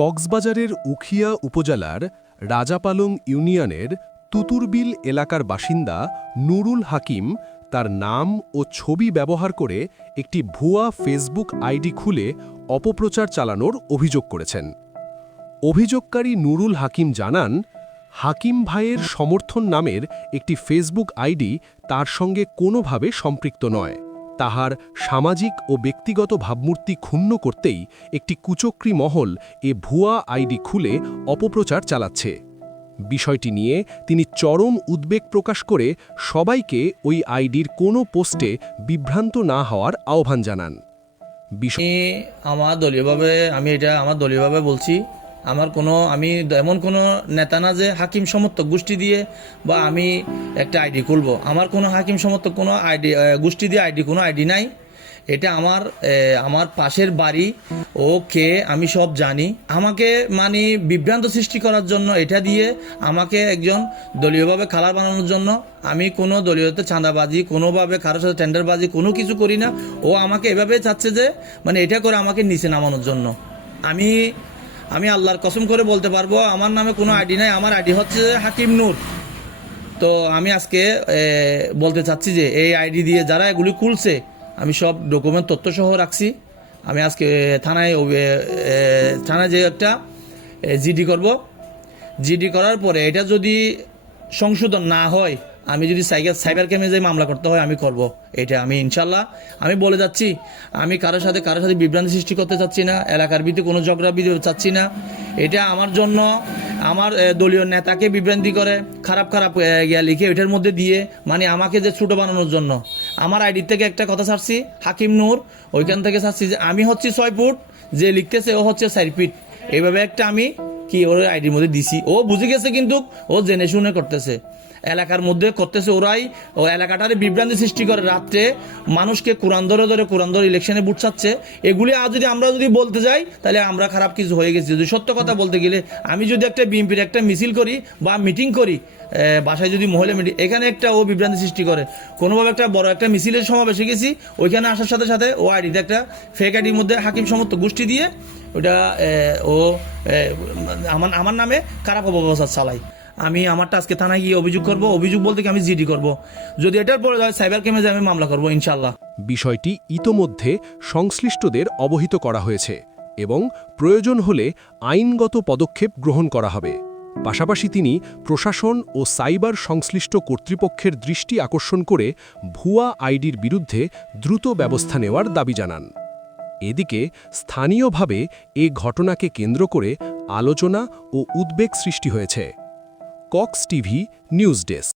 কক্সবাজারের উখিয়া উপজেলার রাজাপালং ইউনিয়নের তুতুরবিল এলাকার বাসিন্দা নুরুল হাকিম তার নাম ও ছবি ব্যবহার করে একটি ভুয়া ফেসবুক আইডি খুলে অপপ্রচার চালানোর অভিযোগ করেছেন। অভিযোগকারী নুরুল হাকিম জানান, হাকিম ভাইয়ের সমর্থন নামের একটি ফেসবুক আইডি তার সঙ্গে কোনোভাবে সম্পৃক্ত নয়। তাহার সামাজিক ও ব্যক্তিগত ভাবমূর্তি ক্ষুণ্ণ করতেই একটি কুচক্রী মহল এ ভুয়া আইডি খুলে অপপ্রচার চালাচ্ছে। বিষয়টি নিয়ে তিনি চরম উদ্বেগ প্রকাশ করে সবাইকে ওই আইডির কোনো পোস্টে বিভ্রান্ত না হওয়ার আহ্বান জানান। আমি এটা আমার দলীয়ভাবে বলছি। আমি এমন কোনো নেতা না যে হাকিম সমর্থক গোষ্ঠী দিয়ে বা আমি একটা আইডি খুলবো। আমার কোনো হাকিম সমর্থক কোনো আইডি গোষ্ঠী দিয়ে কোনো আইডি নাই। এটা আমার পাশের বাড়ি ও কে আমি সব জানি। আমাকে বিভ্রান্ত সৃষ্টি করার জন্য এটা দিয়ে আমাকে একজন দলীয়ভাবে খালার বানানোর জন্য, আমি কোনো দলীয়তে চাঁদাবাজি কোনোভাবে কারোর সাথে টেন্ডারবাজি কোনো কিছু করি না। ও আমাকে এভাবে চাচ্ছে যে এটা করে আমাকে নিচে নামানোর জন্য। আমি আল্লাহর কসম করে বলতে পারবো আমার নামে কোনো আইডি নাই। আমার আইডি হচ্ছে হাকিম নূর। তো আমি আজকে বলতে চাচ্ছি যে এই আইডি দিয়ে যারা এগুলি খুলছে আমি সব ডকুমেন্ট তথ্য সহ রাখছি। আমি আজকে থানায় যে একটা জিডি করব। জিডি করার পরে এটা যদি সংশোধন না হয়, আমি যদি সাইবার ক্রাইমে যে মামলা করতে হয় আমি করব। এটা আমি ইনশাল্লাহ আমি বলে যাচ্ছি। আমি কারোর সাথে বিভ্রান্তি সৃষ্টি করতে চাচ্ছি না, এলাকার ভিত্তি কোনো ঝগড়া চাচ্ছি না। এটা আমার জন্য আমার দলীয় নেতাকে বিভ্রান্তি করে খারাপ লিখে এটার মধ্যে দিয়ে আমাকে যে ছোট বানানোর জন্য আমার আইডি থেকে একটা কথা ছাড়ছি হাকিম নূর, ওইখান থেকে ছাড়ছি যে আমি হচ্ছি 6 ফুট, যে লিখতেছে ও হচ্ছে 4 ফিট। এইভাবে একটা আমি ওর আইডির মধ্যে দিছি। ও বুঝে গেছে, কিন্তু ও জেনে শুনে করতেছে, এলাকার মধ্যে করতেছে। ও এলাকাটারে বিভ্রান্তি সৃষ্টি করে, রাত্রে মানুষকে কোরআন ধরে ইলেকশনে বুট চাচ্ছে। এগুলি আমরা যদি বলতে যাই তাহলে আমরা খারাপ কিছু হয়ে গেছি। যদি সত্য কথা বলতে গেলে আমি যদি একটা বিএনপির একটা মিছিল করি বা মিটিং করি, বাসায় যদি মহিলা মিটিং, এখানে ও বিভ্রান্তি সৃষ্টি করে। কোনোভাবে একটা বড় একটা মিছিলের সমাবেশে গেছি, ওইখানে আসার সাথে সাথে ও আইডিতে একটা ফেক আইডির মধ্যে হাকিম সমর্থক গোষ্ঠী দিয়ে ওটা আমার নামে খারাপ অপপ্রচার চালাই। আমি আমারটা আজকে থানায় গিয়ে অভিযোগ করব। অভিযোগ বলতে আমি জিডি করব। যদি এটার পরে সাইবার ক্রাইমে আমি মামলা করব ইনশাল্লাহ। বিষয়টি ইতোমধ্যে সংশ্লিষ্টদের অবহিত করা হয়েছে এবং প্রয়োজন হলে আইনগত পদক্ষেপ গ্রহণ করা হবে। পাশাপাশি তিনি প্রশাসন ও সাইবার সংশ্লিষ্ট কর্তৃপক্ষের দৃষ্টি আকর্ষণ করে ভুয়া আইডির বিরুদ্ধে দ্রুত ব্যবস্থা নেওয়ার দাবি জানান। এদিকে স্থানীয়ভাবে এ ঘটনাকে কেন্দ্র করে আলোচনা ও উদ্বেগ সৃষ্টি হয়েছে। Cox TV news desk.